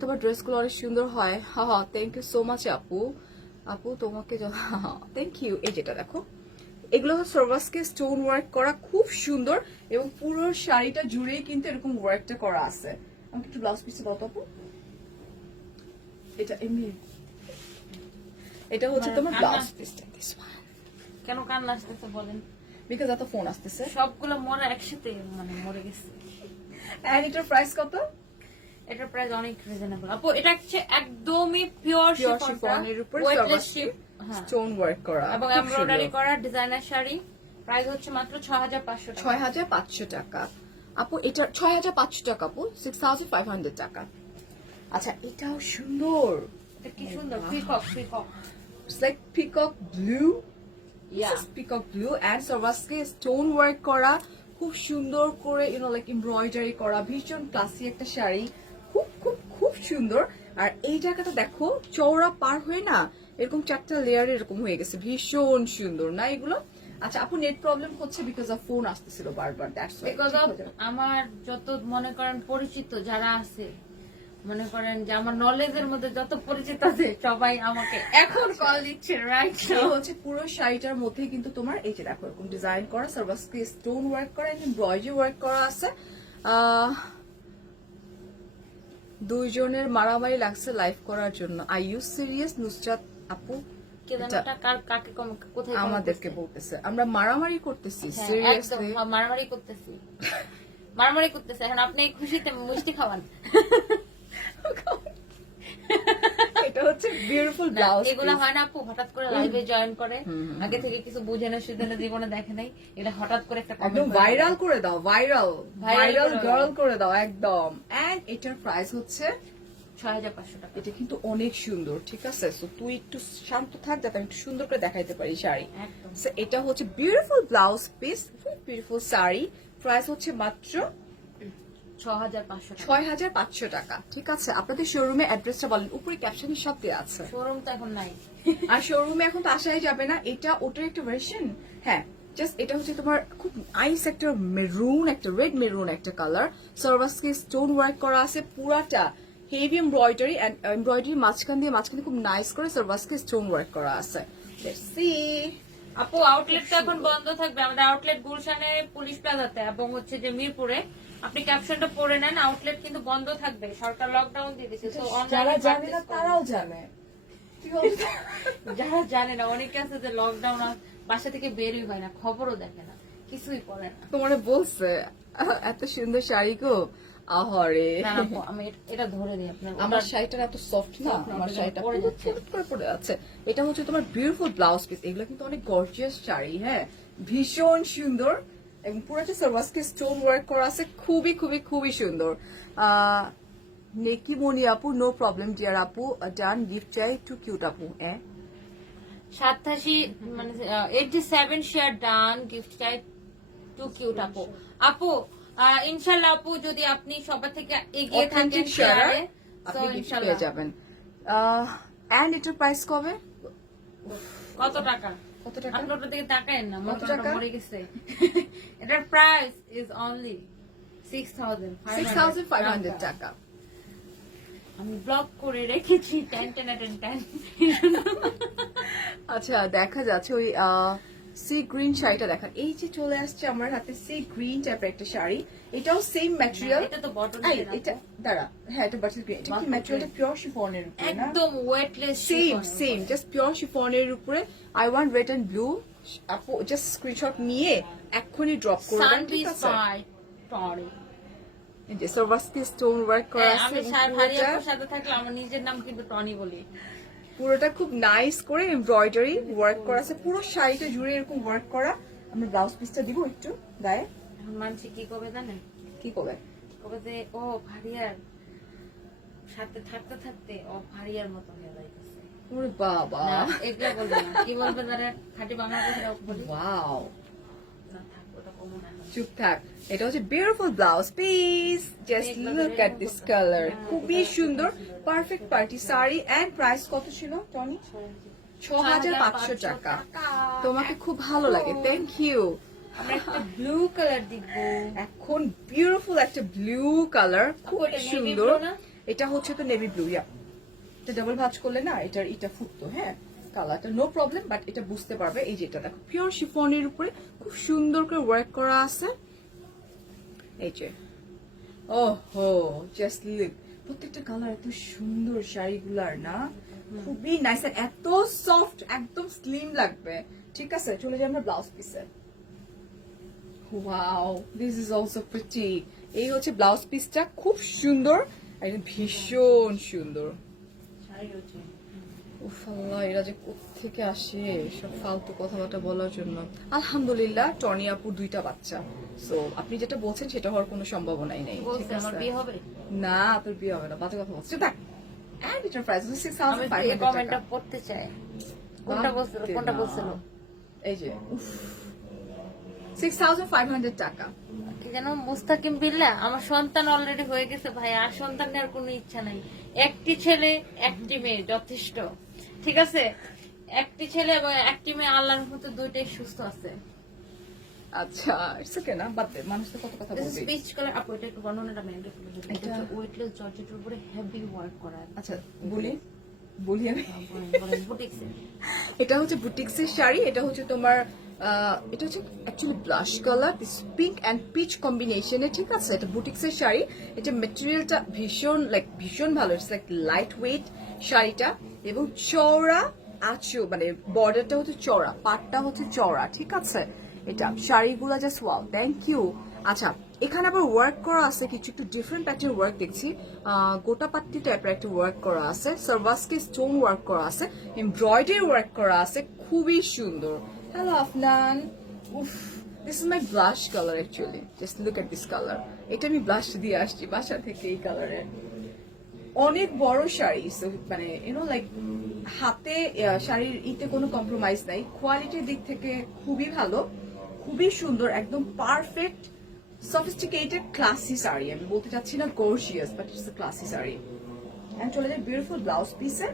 তোমার ড্রেসগুলো অনেক সুন্দর হয় হা হা থ্যাংক ইউ সো মাচ আপু তোমাকে থ্যাংক ইউ এই যেটা দেখো এগুলো সার্ভাসকে স্টোন ওয়ার্ক করা খুব সুন্দর এবং পুরো শাড়িটা জুড়েই কিন্তু এরকম ওয়ার্কটা করা আছে আমাকে একটু ব্লাউজ পিসে বলতো আপু এটা এমনি এটা হচ্ছে তোমার ব্লাউজ পিসটা দিস ওয়ান কেন কান্না আসতেছে বলেন? বিকজ এত ফোন আসতেছে সবগুলো মরা একসাথে মানে মরে গেছে। এন্ড এটার প্রাইস কত এটার প্রাইস অনেক রিজনেবল আপু, এটা হচ্ছে একদমই পিওর পিওর শিফনের উপর ওয়েটলেস শিপ, হ্যাঁ, স্টোন ওয়ার্ক করা এবং খুব এমব্রয়ডারি সুন্দর। করা ডিজাইনার শাড়ি। প্রাইস হচ্ছে মাত্র 6500 টাকা। 6500 টাকা আপু এটা 6500 টাকা আপু 6500 টাকা আচ্ছা এটাও সুন্দর এটা কি সুন্দর, peacock It's like peacock blue. ইয়া। This is peacock blue and সর্বাসকে স্টোন ওয়ার্ক করা খুব সুন্দর করে লাইক এমব্রয়ডারি করা ভীষণ ক্লাসি একটা শাড়ি খুব খুব খুব সুন্দর আর এই জায়গাটা দেখো চওড়া পার হয়ে না এরকম চারটা লেয়ার এরকম হয়ে গেছে ভীষণ সুন্দর না এগুলো আচ্ছা আপু নেট প্রবলেম হচ্ছে বিকজ অফ ফোন আসতেছিল বারবার দ্যাটস ওয়াই বিকজ অফ আমার যত মনে করেন পরিচিত যারা আছে, মনে করেন যে আমার নলেজের মধ্যে যত পরিচিত আছে সবাই আমাকে এখন কল দিচ্ছে রাইট এই হচ্ছে পুরো শাড়িটার মধ্যে কিন্তু তোমার এই যে দেখো এরকম ডিজাইন করা সার্ভাসকে স্টোন ওয়ার্ক করা এমব্রয়ডারি ওয়ার্ক করা আছে দুইজনের মারামারি লাগছে লাইভ করার জন্য আই ইউ সিরিয়াস নুসরাত আপু কেদারটা কাকে কোথায় comment আমাদেরকে করছে? বলতেছে আমরা মারামারি করতেছি হ্যাঁ, একদম, সিরিয়াসলি হ্যাঁ, মারামারি করতেছে এখন আপনি এই খুশিতে মিষ্টি খাওয়ান। এটা হচ্ছে বিউটিফুল না, ব্লাউজ এগুলো হয় না আপু, হঠাৎ করে লাইভে জয়েন করে আগে থেকে কিছু বুঝে না সুঝে না জীবনে দেখে নাই, এটা হঠাৎ করে একটা একদম comment করে ভাইরাল দেয়। করে দাও ভাইরাল Viral করে গার্ল দাও। করে দাও একদম এন্ড এটার প্রাইস হচ্ছে 6500 টাকা। এটা কিন্তু অনেক সুন্দর ঠিক আছে সো তুই একটু শান্ত থাক যাতে আমি একটু সুন্দর করে দেখাইতে পারি শাড়ি একদম। সো এটা হচ্ছে beautiful blouse piece beautiful sari price হচ্ছে মাত্র 6500 টাকা। 6500 টাকা ঠিক আছে আপনাদের শোরুমে অ্যাড্রেসটা বলেন উপরে ক্যাপশনে সব দেওয়া আছে শোরুম তো এখন নাই। আর শোরুমে এখন তো আসাই যাবে না এটা ওটার একটা ভার্সন হ্যাঁ জাস্ট এটা হচ্ছে তোমার খুব নাইস একটা মেরুন একটা রেড মেরুন একটা কালার সার্ভাসকে স্টোন ওয়ার্ক করা আছে পুরাটা হেভি এমব্রয়ডারি এন্ড এমব্রয়ডারি মাঝখানে খুব নাইস করে সার্ভাসকে স্টোন ওয়ার্ক করা আছে লেটস সি আপু আউটলেট তো এখন বন্ধ থাকবে, আমাদের আউটলেট গুলশানে পুলিশ প্লাজাতে এবং হচ্ছে যে মিরপুরে। আপনি ক্যাপশনটা পড়ে নেন, আউটলেট কিন্তু বন্ধ থাকবে, সরকার লকডাউন দিয়ে দিয়েছে। তো যারা অনলাইনে জানে না তারাও জানে বৃষ্টি হবে যারা জানে না, অনেকে আছে যে লকডাউন বাসা থেকে বেরই হয় না, খবরও দেখে না, কিছুই পরে না। তোমার বলছে এত সুন্দর শাড়ি গো, আহারে। না, না, আমি এটা ধরে দিই আপনার। আমার শাড়িটা এত সফট না, Soft না, আমার এটা শাড়িটা পরে পুরো যাচ্ছে। ফুট করে পড়ে আছে। এটা হচ্ছে তোমার বিউটিফুল ব্লাউজ পিস, এগুলো কিন্তু অনেক গর্জিয়াস শাড়ি, হ্যাঁ, ভীষণ সুন্দর এবং পুরোটা সার্ভাসকে স্টোন ওয়ার্ক করা আছে, খুবই খুবই খুবই সুন্দর। নেকি মনি আপু, নো প্রবলেম ডিয়ার আপু, ডান গিফট চাই টু কিউট আপু। 87 মানে 87 শেয়ার ডান, গিফট চাই টু কিউট আপু। আপু ইনশাআল্লাহ আপু, যদি আপনি সবার থেকে এগিয়ে থাকেন অথেন্টিক শেয়ার শেয়ারে, তো আপনি গিফট ইনশাআল্লাহ পেয়ে যাবেন। এন্ড এটার প্রাইস কবে, কত টাকা? কত টাকা? আপনার ওটা থেকে তাকায়েন না, কত মাথাটা টাকা? মরে গেছে। এটার প্রাইস ইজ অনলি 6500 টাকা। আমি ব্লক করে রেখেছি। 10 10 10 10। আচ্ছা, দেখা যাচ্ছে ওই সি গ্রিন শাড়িটা দেখান। এই যে চলে আসছে আমার হাতে সি গ্রিন টাইপের একটা শাড়ি, এটাও সেম ম্যাটেরিয়াল। এটা তো বটন এটা দাঁড়া, হ্যাঁ এটা বাটার গ্রিন। এটা কি ম্যাটেরিয়ালটা পিওর শিফনের উপরে না? একদম ওয়েটলেস, সেম জাস্ট পিওর শিফনের উপরে। I want red and blue. আপু জাস্ট স্ক্রিনশট নিয়ে এক্ষুনি ড্রপ করে দেন, ঠিক আছে? টরি। এই যে সার্ভাসকে স্টোন ওয়ার্ক করা আছে আমি এবং ভারিয়ার সাথে থাকলে আমার নিজের নাম কিন্তু টনি বলি। পুরোটা খুব নাইস করে এমব্রয়ডারি ওয়ার্ক করা আছে, পুরো শাড়িটা জুড়ে এরকম ওয়ার্ক করা। আমরা ব্লাউজ পিসটা দিব একটু গায়ে। এখন মানছি কি করবে জানেন? কি করবে? কবে যে ও ভারিয়ার সাথে থাকতে থাকতে ও ভারিয়ার মতো হয়ে যাইতেছে। ওরে বাবা, না, এগুলা বলবে না। কি বলবে জানেন? খাঁটি বাংলা কথা বলি। ওয়াও, না, থাক, ওটা কমন এখন। চুপ থাক। এটা হচ্ছে beautiful blouse piece, just look at this colour, খুবই সুন্দর, perfect party sari. And price কত ছিল টনি? 6500 টাকা। তোমাকে খুব ভালো লাগে, থ্যাংক ইউ। আমরা একটা ব্লু কালার দিব এখন বিউটিফুল একটা ব্লু কালার, খুব এটা navy সুন্দর। blue না? এটা হচ্ছে তো নেভি ব্লু, ইয়া। এটা ডাবল ভাঁজ করলে না এটা ফুটতো, হ্যাঁ, কালারটা নো প্রবলেম, বাট এটা বুঝতে পারবে। এই যে এটা দেখো, পিওর শিফনের উপরে খুব সুন্দর করে ওয়ার্ক করা আছে। এই যে ওহো, জাস্ট লুক, প্রত্যেকটা কালার এত সুন্দর শাড়িগুলার না, খুবই নাইস, আর এত সফট, একদম স্লিম লাগবে। ঠিক আছে, চলে যাই আমরা ব্লাউজ পিসে। Wow, this is also pretty. এই হচ্ছে ব্লাউজ পিসটা, খুব সুন্দর, আর এটা ভীষণ সুন্দর। শাড়ি হচ্ছে উফ আল্লাহ, এরা যে কোত্থেকে আসে সব ফালতু কথাবার্তা বলার জন্য। আলহামদুলিল্লাহ, টনি আপুর 2টা বাচ্চা। সো আপনি যেটা বলছেন সেটা হওয়ার কোনো সম্ভাবনাই নেই, ঠিক বলছে আমার আছে? বিয়ে হবে। না, তোর বিয়ে হবে না, বাজে কথা বলছিস। দেখ, এন্ড এটার প্রাইস হচ্ছে আমি এই 6500 কমেন্টটা টাকা। পড়তে চাই। কোনটা বলছিল? কোনটা বলছিল? এই যে উফ, 6500 টাকা। কি যেন, মুস্তাকিম বিল্লাহ। আমার সন্তান অলরেডি হয়ে গেছে ভাই, আর সন্তান নেওয়ার কোনো ইচ্ছা নাই। একটি ছেলে একটি মেয়ে যথেষ্ট, ঠিক আছে? একটি ছেলে এবং একটি মেয়ে, আল্লাহর মতো দুইটাই সুস্থ আছে। আচ্ছা, ইটস ওকে না, বাদ দে, মানুষ তো কত কথা দিস ইজ বলবে। Peach colour. আপু এটা একটু বর্ণনাটা মেন একটু বলে দিন। এটা- এটা ওয়েটলেস জর্জেটের উপরে হেভি ওয়ার্ক করা আছে। আচ্ছা, বলি আমি। বলেন বুটিক্সে। এটা হচ্ছে বুটিক্সের শাড়ি। এটা হচ্ছে তোমার এটা হচ্ছে actually blush colour, this pink and peach কম্বিনেশনে, ঠিক আছে? এটা বুটিক্সের শাড়ি। এটা মেটেরিয়ালটা ভীষণ ভালো, ইটস লাইক লাইট ওয়েট শাড়িটা, এবং চওড়া আঁচল, মানে বর্ডারটা হচ্ছে চওড়া, পাটটা হচ্ছে চওড়া, ঠিক আছে? এটা শাড়িগুলো জাস্ট ওয়াও, থ্যাংক ইউ। আচ্ছা, এখানে আবার ওয়ার্ক করা আছে কিছু, একটু ডিফারেন্ট প্যাটার্ন ওয়ার্ক দেখছি। গোটা পাত্তি টাইপের একটা ওয়ার্ক করা আছে, সার্ভাসকে স্টোন ওয়ার্ক করা আছে, এমব্রয়ডারি ওয়ার্ক করা আছে, খুবই সুন্দর। হ্যালো আফনান, উফ, this is my blush colour actually, just look at this colour. এটা আমি ব্লাশ দিয়ে আসছি বাসা থেকে, এই কালারের। অনেক বড় শাড়ি, so, মানে ইউনো লাইক হাতে শাড়ির ইতে কোনো কম্প্রোমাইজ নাই, কোয়ালিটির দিক থেকে খুবই ভালো, খুবই সুন্দর, একদম পারফেক্ট সফিস্টিকেটেড ক্লাসি শাড়ি। আমি বলতে চাচ্ছি না gorgeous, but it's a classy sari. And চলে যায় বিউটিফুল ব্লাউজ পিসে।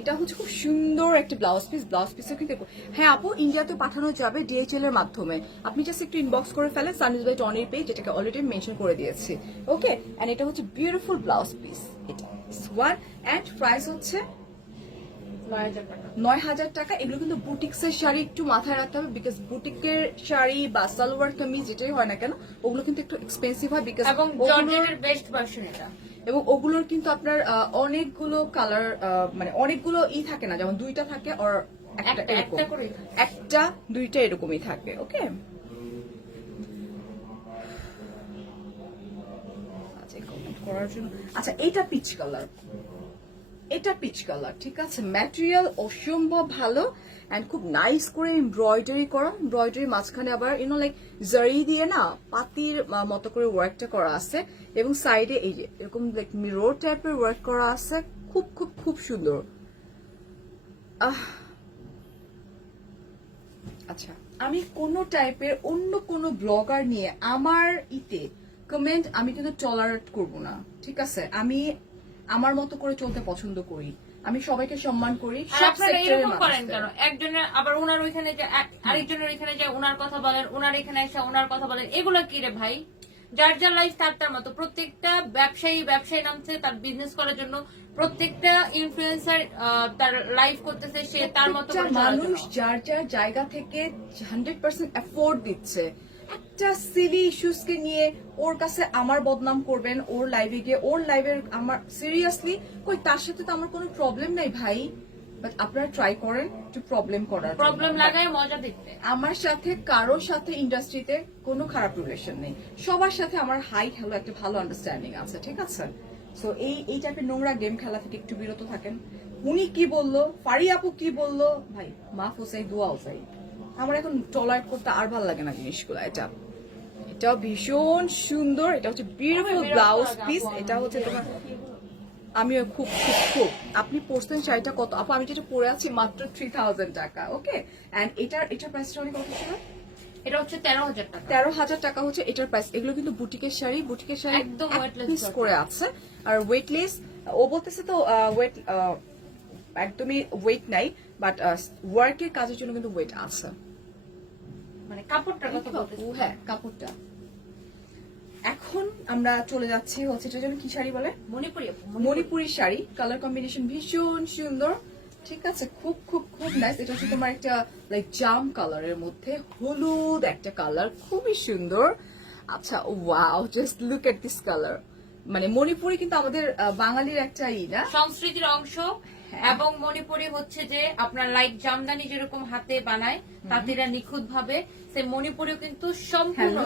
এটা হচ্ছে খুব সুন্দর একটা ব্লাউজ পিস। ব্লাউজ পিসে কিন্তু হ্যাঁ আপু, ইন্ডিয়াতে পাঠানো যাবে DHL এর মাধ্যমে। আপনি জাস্ট একটু ইনবক্স করে ফেলেন সানইজ বাই টনির পেজ, যেটাকে অলরেডি মেনশন করে দিয়েছি, ওকে? এন্ড এটা হচ্ছে বিউটিফুল ব্লাউজ পিস, এটা ওয়ান। এন্ড প্রাইস হচ্ছে 9,000 টাকা। 9,000 টাকা। এগুলো কিন্তু বুটিক্সের শাড়ি, একটু মাথায় রাখতে হবে, বিকজ বুটিকের শাড়ি বা সালোয়ার কামিজ যেটাই হয় না কেন ওগুলো কিন্তু একটু এক্সপেন্সিভ হয়, বিকজ এবং জর্জেটের বেস্ট ভার্সন এটা। এবং ওগুলোর কিন্তু আপনার অনেকগুলো কালার, মানে অনেকগুলো থাকে না, যেমন দুইটা থাকে আর একটা এরকম, একটা করেই থাকে। একটা দুইটা এরকমই থাকে। ওকে, আচ্ছা কমেন্ট করার জন্য। আচ্ছা এটা পিচ কালার, এটা পিচ কালার, ঠিক আছে। ম্যাটেরিয়াল অসম্ভব ভালো এন্ড খুব নাইস করে এমব্রয়ডারি করা, এমব্রয়ডারি মাঝখানে আবার লাইক জারি দিয়ে না পাতির মতো করে ওয়ার্কটা করা আছে, এবং সাইডে এই যে এরকম লাইক মিরর টাইপের ওয়ার্ক করা আছে, খুব খুব খুব সুন্দর। আচ্ছা, আমি কোন টাইপের অন্য কোন ব্লগার নিয়ে আমার কমেন্ট আমি কিন্তু টলারেট করব না, ঠিক আছে। আমি আমার মতো করে চলতে পছন্দ করি, আমি সবাইকে সম্মান করি। আর আপনারা এরকম করেন কেন? একজনের আবার ওনার ওইখানে যে আরেকজনের ওইখানে যে ওনার কথা বলেন, ওনার এখানে এসে ওনার কথা বলেন, এগুলো কি রে ভাই? যার যার লাইফ তার তার মতো। প্রত্যেকটা ব্যবসায়ী নামছে তার বিজনেস করার জন্য, প্রত্যেকটা ইনফ্লুয়েন্সার তার লাইফ করতেছে সে তার মতো করে চলার জন্য। মানুষ যার যার জায়গা থেকে 100% এফোর্ট দিচ্ছে। একটা সিলি ইস্যুস কে নিয়ে ওর কাছে আমার বদনাম করবেন, ওর লাইভে গিয়ে ওর লাইভের আমার সিরিয়াসলি কই, তার সাথে তো আমার কোনো প্রবলেম নাই ভাই, বাট আপনারা ট্রাই করেন একটু প্রবলেম করার, প্রবলেম লাগায় মজা দেখতে। আমার সাথে কারোর সাথে ইন্ডাস্ট্রিতে কোনো খারাপ রিলেশন নেই, সবার সাথে আমার হাই হ্যালো একটা ভালো আন্ডারস্ট্যান্ডিং আছে, ঠিক আছে। সো এই টাইপের নোংরা গেম খেলা থেকে একটু বিরত থাকেন। উনি কি বললো, ফারি আপু কি বললো, ভাই মাফ হোসাই দোয়া হোসাই, আমার এখন টলারেট করতে আর ভালো লাগে না জিনিসগুলো। এটাও ভীষণ সুন্দর, এটা হচ্ছে বিউটিফুল ব্লাউজ পিস, এটা হচ্ছে তোমার, আমিও খুব খুব খুব, আপনি পরছেন শাড়িটা কত আপু? আমি যেটা পরে আছি মাত্র 3,000 টাকা। ওকে, এন্ড এটার প্রাইসটা অনেক কত ছিল? এটা হচ্ছে 13,000 টাকা। 13,000 টাকা হচ্ছে এটার প্রাইস। এগুলো কিন্তু বুটিকের শাড়ি, বুটিকের শাড়ি একদম weightless পিস করে আছে, আর ওয়েটলেস। ও বলতেছে তো ওয়েট একদমই ওয়েট নাই, বাট ওয়ার্কের কাজের জন্য কিন্তু ওয়েট আছে। মানে কাপড়টা কত বলতেছে? হ্যাঁ কাপড়টা। এখন আমরা চলে যাচ্ছি হচ্ছে, এটা যেন কি শাড়ি বলে, মণিপুরি। মণিপুরি শাড়ি। কালার কম্বিনেশন ভীষণ সুন্দর, ঠিক আছে, খুব খুব খুব নাইস। এটা হচ্ছে তোমার একটা লাইক জাম কালারের মধ্যে হলুদ একটা কালার, খুবই সুন্দর। আচ্ছা wow, just look at this colour. মানে মণিপুরি কিন্তু আমাদের বাঙালির একটা না সংস্কৃতির অংশ। এবং মণিপুরি হচ্ছে যে আপনার লাইক জামদানি যেরকম হাতে বানায় তাঁতিরা নিখুঁত ভাবে, সে মণিপুরিও কিন্তু সম্পূর্ণ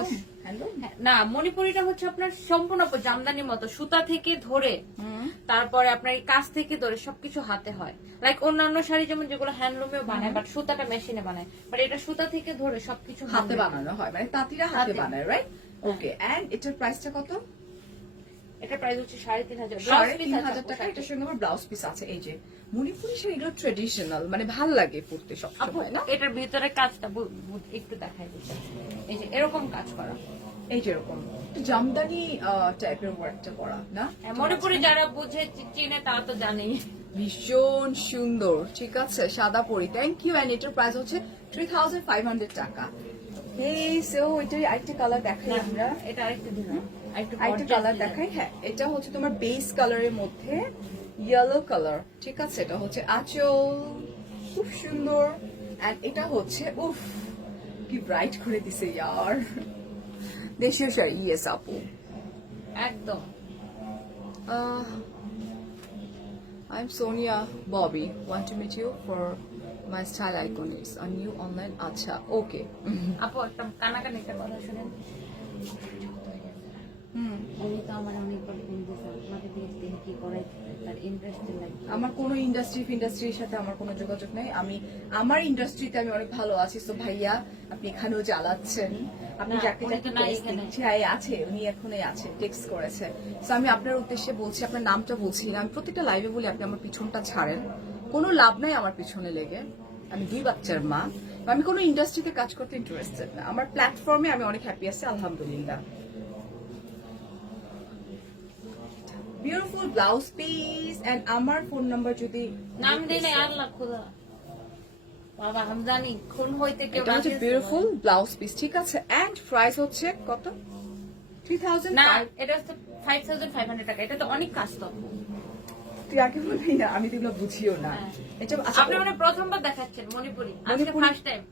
না, মণিপুরিটা হচ্ছে আপনার সম্পূর্ণ জামদানির মতো, সুতা থেকে ধরে তারপরে আপনার এই কাজ থেকে ধরে সবকিছু হাতে হয়। লাইক অন্যান্য শাড়ি যেমন যেগুলো হ্যান্ডলুমেও বানায়, বাট সুতাটা মেশিনে বানায়, বাট এটা সুতা থেকে ধরে সবকিছু হাতে বানানো হয়, মানে তাঁতিরা হাতে বানায়, রাইট? ওকে, এন্ড এটার প্রাইসটা কত? এটা প্রাইস হচ্ছে 3,500। 3,500 টাকা। এটার সঙ্গে আবার ব্লাউজ পিস আছে। এই যে মণিপুরি শাড়ি এগুলো ট্রেডিশনাল, মানে ভাল লাগে পরতে সবসময় না। এটার ভিতরে কাজটা একটু দেখাই দিচ্ছি, এই যে এরকম কাজ করা, এই যেরকম জামদানি টাইপের ওয়ার্কটা করা না। মণিপুরি যারা বুঝে চিনে তারা তো জানেই। ভীষণ সুন্দর, ঠিক আছে, সাদা পরি। Thank you. এন্ড এটার প্রাইস হচ্ছে 3,500 টাকা। এই সো এটার আরেকটা কালার দেখাই আমরা, এটা আরেকটু দিন, আরেকটা কালার দেখাই। হ্যাঁ, এটা হচ্ছে তোমার বেস কালারের মধ্যে ইয়েলো কালার, ঠিক আছে। এটা হচ্ছে আঁচল, খুব সুন্দর। এন্ড এটা হচ্ছে উফ কি ব্রাইট করে দিছে ইয়ার, দেশীয় শাড়ি। ইয়েস আপু, একদম। I'm Sonia Bobby. Want to meet you for my style icon. It's a new online. আচ্ছা, okay. আপু একটা কানাকানি একটা কথা শুনেন। উনি তো আমার অনেকবার ফোন দিয়েছে, আপনাকে দিয়ে কি করাই তার ইন্টারেস্টেড লাগে। আমার কোনো ইন্ডাস্ট্রির সাথে আমার কোনো যোগাযোগ নেই। আমি আমার ইন্ডাস্ট্রিতে আমি অনেক ভালো আছি। তো ভাইয়া আপনি এখানেও জ্বালাচ্ছেন, আপনি যাকে যাকে আছে উনি এখনই আছে, টেক্সট করেছে। তো আমি আপনার উদ্দেশ্যে বলছি, আপনার নামটা বলছি না, আমি প্রত্যেকটা লাইভে বলি আপনি আমার পিছনটা ছাড়েন, কোনো লাভ নাই আমার পিছনে লেগে। আমি 2 বাচ্চার মা, আমি কোনো ইন্ডাস্ট্রিতে কাজ করতে ইন্টারেস্টেড না। আমার প্ল্যাটফর্মে আমি অনেক হ্যাপি আছি, আলহামদুলিল্লাহ। Beautiful blouse piece. এন্ড আমার ফোন নাম্বার যদি নাম দিলে আল্লাহ খোদা বাবা আমি জানি খুন হইতে কেউ এটা হচ্ছে বিউটিফুল ব্লাউজ পিস, ঠিক আছে। এন্ড প্রাইস হচ্ছে কত? 3,000 না, এটা হচ্ছে 5,500 টাকা। এটা তো অনেক কাজ তো। তুই আগে বলবি না, আমি তো এগুলো বুঝিও না। হ্যাঁ। এটা আচ্ছা, আপনি মানে প্রথমবার দেখাচ্ছেন মণিপুরি, আজকে মণিপুরি- ফার্স্ট টাইম।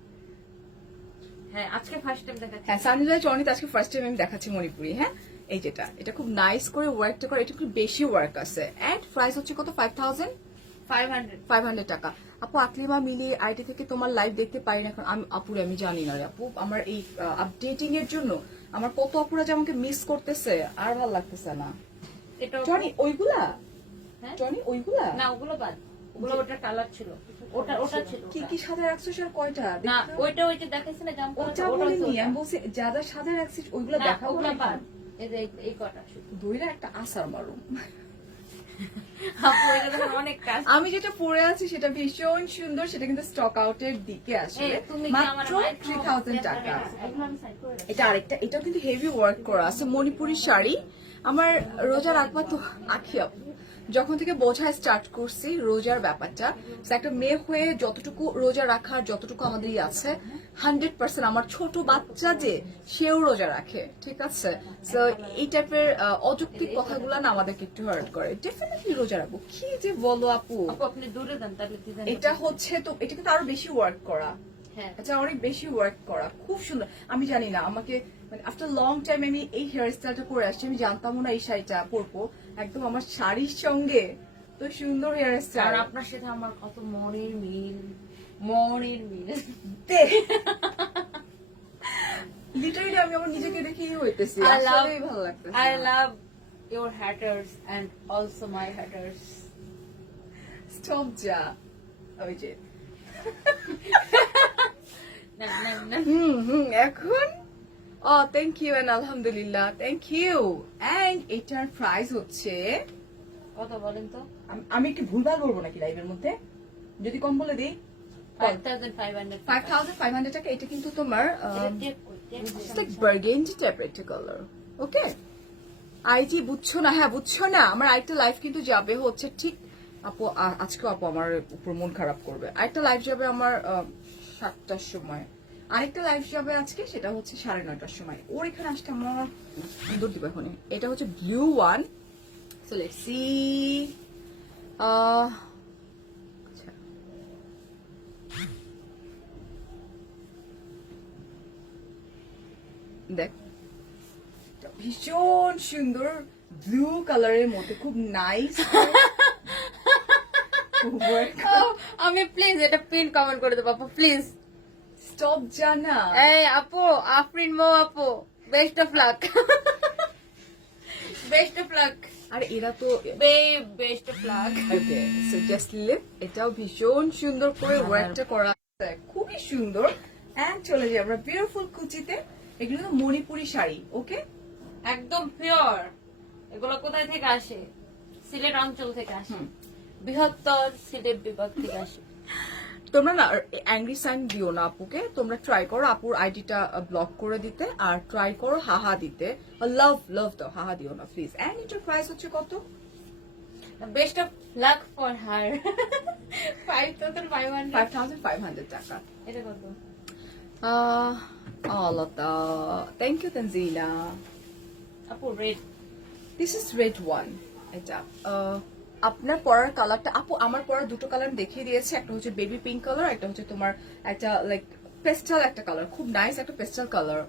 হ্যাঁ, আজকে ফার্স্ট টাইম দেখাচ্ছেন। হ্যাঁ সানজা চনিত আজকে ফার্স্ট টাইম আমি দেখাচ্ছি মণিপুরি। হ্যাঁ, এই যেটা, এটা খুব নাইস করে ওয়ার্কটা করে, এটা খুব বেশি ওয়ার্ক আছে। এন্ড প্রাইস হচ্ছে কত? 500 টাকা। আপু আকলিমা মিলি আইটি থেকে তোমার লাইভ দেখতে পারি না এখন। আমি জানি না রে আপু, আমার এই আপডেটিং এর জন্য আমার কত আপুরা যে আমাকে মিস করতেছে, আর ভালো লাগতেছে না। এটা টনি ওইগুলা, হ্যাঁ? টনি ওইগুলা না, ওগুলো বাদ, ওগুলো ওটার কালার ছিল, ওটা ছিল। কি কি সাদা রাখছো আর কয়টা? না, দেখো। ওইটা ওইটা দেখাইছি না জাম্প ওটা বলিনি, আমি বলছি যারা সাদা রাখছিস ওইগুলা দেখাবো ওগুলো না। বাদ, এই যে এই কটা শুধু। দইরা একটা আসার মারুম। আপু এটা দেখেন অনেক কাজ। আমি যেটা পরে আছি সেটা ভীষণ সুন্দর, সেটা কিন্তু স্টক আউটের দিকে আসলে এই, তুমি কি আমার মাত্র মায়ের 3000 টাকা। এগুলো আমি সাইড করে রাখছি। এটা আরেকটা, এটাও কিন্তু হেভি ওয়ার্ক করা আছে, মণিপুরি শাড়ি। আমার রোজার আগবা তো আখি আপু যখন থেকে বোঝা স্টার্ট করছি রোজার ব্যাপারটা, তো একটা মেয়ে হয়ে যতটুকু রোজা রাখার যতটুকু আমাদের আছে 100% আমার ছোট বাচ্চা যে সেও রোজা রাখে, ঠিক আছে? তো এই টাইপের অযৌক্তিক কথাগুলো না আমাদেরকে একটু হার্ট করে। ডেফিনেটলি রোজা রাখবো, কি যে বলো আপু। আপু আপনি দূরে দেন তাহলে ডিজাইন। এটা হচ্ছে তো, এটা কিন্তু আরো বেশি ওয়ার্ক করা, হ্যাঁ, এটা অনেক বেশি ওয়ার্ক করা, খুব সুন্দর। আমি জানি না, আমাকে মানে আফটার লং টাইম আমি এই হেয়ার স্টাইলটা করে আসছি, আমি জানতামও না এই শাড়িটা পরবো, একদম আমার শাড়ির সঙ্গে তো সুন্দর হেয়ার আর স্টাইল। আপনার সাথে আমার কত মনের মিল। লিটারালি আমি আমার নিজেকে দেখেই হইতেছি, I love- আসলেই ভালো লাগতেছে। I love your haters and also my haters. Stop যা, ওই যে না। এখন থ্যাংক ইউ এন্ড আলহামদুলিল্লাহ, থ্যাংক ইউ। এন্ড এটার প্রাইস হচ্ছে, কত বলেন তো? আমি কি ভুলভাল বলবো নাকি লাইভের মধ্যে? যদি কম বলে দিই 5500। 5500 টাকা। এটা কিন্তু তোমার এটা টেপ কই? it's like burgundy type একটা কালার। ওকে, আইজি বুঝছো না? হ্যাঁ বুঝছো না, আমার আরেকটা লাইভ কিন্তু যাবে হচ্ছে ঠিক আপু, আজকেও আপু আমার উপর মন খারাপ করবে। আরেকটা লাইভ যাবে আমার 7টার সময়, আরেকটা লাইভ যাবে আজকে, সেটা হচ্ছে 9:30টার সময়। ওর এখানে আসতে আমার দূর দিবে এখন। এটা হচ্ছে blue one. So let's see, আচ্ছা দেখ, এটা ভীষণ সুন্দর ব্লু কালারের মধ্যে, খুব নাইস। আমি প্লিজ এটা পিন কমেন্ট করে দেবো আপু, প্লিজ। স্টপ জানা। এই আপু, আফরিন মো আপু, best of luck. Best of luck. আর এরা তো best of luck. Okay, so just lip, এটাও ভীষণ সুন্দর করে ওয়ার্কটা করা আছে, খুবই সুন্দর। এন্ড চলে যাই আমরা বিউটিফুল কুচিতে। এগুলো তো মণিপুরি শাড়ি। ওকে, একদম পিওর। এগুলো কোথায় থেকে আসে? সিলেট অঞ্চল থেকে আসে, হুম। বৃহত্তর সিলেট বিভাগ থেকে আসে। তোমরা না অ্যাংরি সাইন দিও না আপুকে, তোমরা ট্রাই করো আপুর আইডিটা ব্লক করে দিতে, আর ট্রাই করো হাহা দিতে। লাভ দাও, হাহা দিও না প্লিজ। এন্ড এটার প্রাইস হচ্ছে কত? Best of luck for her. 5500। 5500 টাকা। এটা কত? লতা, থ্যাংক ইউ তানজিলা। আপু red. This is red one. এটা আপনার পরার কালারটা, আপু আমার পরার দুটো কালার দেখিয়ে দিয়েছে, একটা হচ্ছে বেবি পিঙ্ক কালার, একটা হচ্ছে তোমার একটা লাইক পেস্টাল একটা কালার, খুব নাইস একটা পেস্টাল কালার।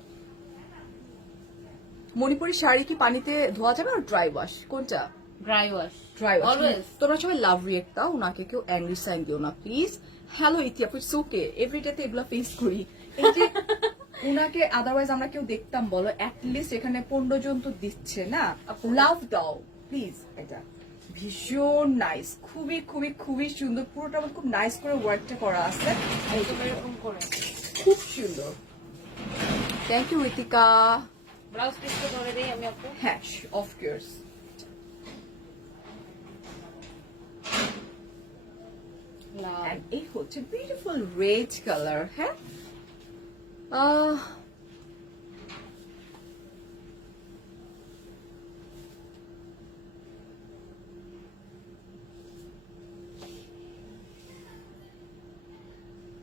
মণিপুরি শাড়ি কি পানিতে ধোয়া যাবে আর ড্রাই ওয়াশ কোনটা? Dry wash. Dry wash. Always. তোমরা সবাই লাভ রিয়েক্ট দাও, ওনাকে কেউ অ্যাংরি সাইন দিও না প্লিজ। হ্যালো ইতি আপু, ইটস ওকে, এভরিডেতে এগুলো ফেস করি। এই যে ওনাকে আদারওয়াইজ আমরা কেউ দেখতাম বলো, অ্যাটলিস্ট এখানে 15 জন তো দিচ্ছে না। লাভ দাও প্লিজ। এটা ভীষণ নাইস, খুবই খুবই খুবই সুন্দর, পুরোটা আমার খুব নাইস করে ওয়ার্কটা করা আছে, একদম এরকম করে। খুব সুন্দর। Thank you Ritika. ব্লাউজ পিসটা ধরে দেই আমি আপু। হ্যাঁ, অফ কোর্স। লাভ। And এই হচ্ছে বিউটিফুল রেড কালার। হ্যাঁ,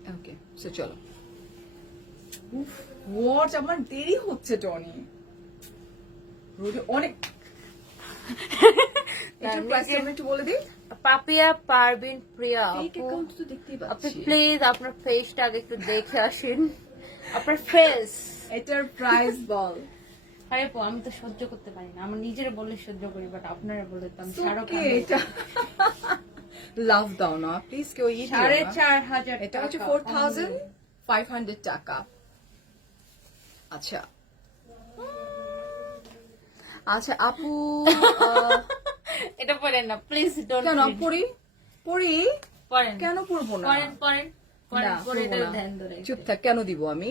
ওকে, সো চলো। উফ, ওয়াচ আমার দেরি হচ্ছে টনি, রোদে অনেক। এটার প্রাইস আমি একটু বলে দিই। পাপিয়া পারবিন প্রিয়া ফেক আপু, অ্যাকাউন্ট তো দেখতেই আপনি পাচ্ছি। প্লিজ আপনার ফেসটা আগে একটু দেখে আসেন, আপনার ফেস। এটার প্রাইস বল। আরে আপু আমি তো সহ্য করতে পারি না, আমার নিজের বললে সহ্য করি, বাট আপনারা বলে তো আমি সারো ওকে, এটা লাভ দাও না প্লিজ, কেউ ই দিও না। 4500 এটা হচ্ছে 4500 টাকা। আচ্ছা আচ্ছা আপু, এটা পড়েন না প্লিজ, ডোন্ট কেন পড়ি পড়ি পড়েন, কেন পড়বো না? পড়েন পড়েন পড়েন, না, পড়ে পড়বো এটা না। ধ্যান ধরে। চুপ থাক, কেন দিব আমি?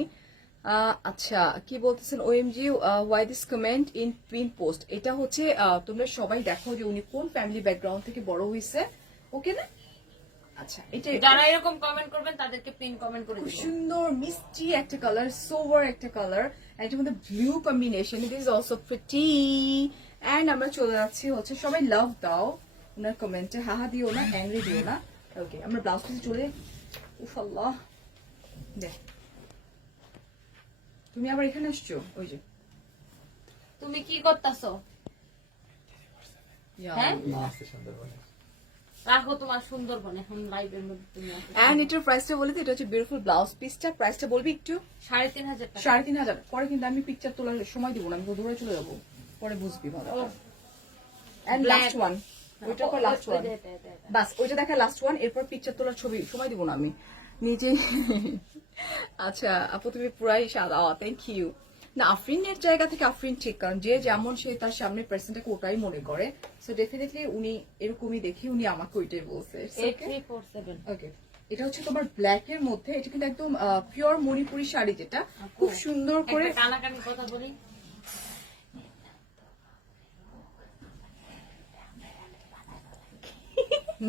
আচ্ছা কি বলতেছেন? OMG why this comment in pin post. এটা হচ্ছে তোমরা সবাই দেখো যে উনি কোন ফ্যামিলি ব্যাকগ্রাউন্ড থেকে বড় হয়েছে, ওকে না? আচ্ছা এটা যারা এরকম কমেন্ট করবেন তাদেরকে পিন কমেন্ট করে খুব দিবেন। সুন্দর মিষ্টি একটা কালার, সোভার একটা কালার, এটার মধ্যে blue combination, it is also pretty. And আমরা চলে যাচ্ছি হচ্ছে, সবাই লাভ দাও ওনার কমেন্টে, হাহা দিও না, অ্যাংরি দিও না। ওকে আমরা ব্লাউজ পিসে চলে, উফ আল্লাহ, দেখ তুমি আবার এখানে আসছো, ওই যে তুমি কি করতেছো? ইয়া হ্যাঁ? আল্লাহ। রাখো তোমার সুন্দরবন, এখন লাইভের মধ্যে তুমি আসো। এন্ড এটার প্রাইসটা বলে দিই, এটা হচ্ছে বিউটিফুল ব্লাউজ পিসটা, প্রাইসটা বলবি একটু? 3500 টাকা। 3500। পরে কিন্তু আমি পিকচার তোলার সময় দিব না, আমি তো দূরে চলে যাবো, পরে বুঝবি ভালো। ও, এন্ড Black. লাস্ট ওয়ান, ওইটা পর লাস্ট ওয়ান, এটা। বাস ওইটা দেখা লাস্ট ওয়ান, এরপর পিকচার তোলার ছবি সময় দিব না আমি নিজে। আচ্ছা আপু তুমি পুরাই সাদা, থ্যাংক ইউ। না আফরিনের জায়গা থেকে আফরিন ঠিক, কারণ যে যেমন সে তার সামনে পার্সনটাকে ওটাই মনে করে, সো ডেফিনেটলি উনি এরকমই দেখি, উনি আমাকে ওইটাই বলছে। 8347। ওকে এটা হচ্ছে তোমার ব্ল্যাক এর মধ্যে, এটা কিন্তু একদম পিওর মণিপুরি শাড়ি, যেটা খুব সুন্দর করে। একটা কানাকানি কথা বলি,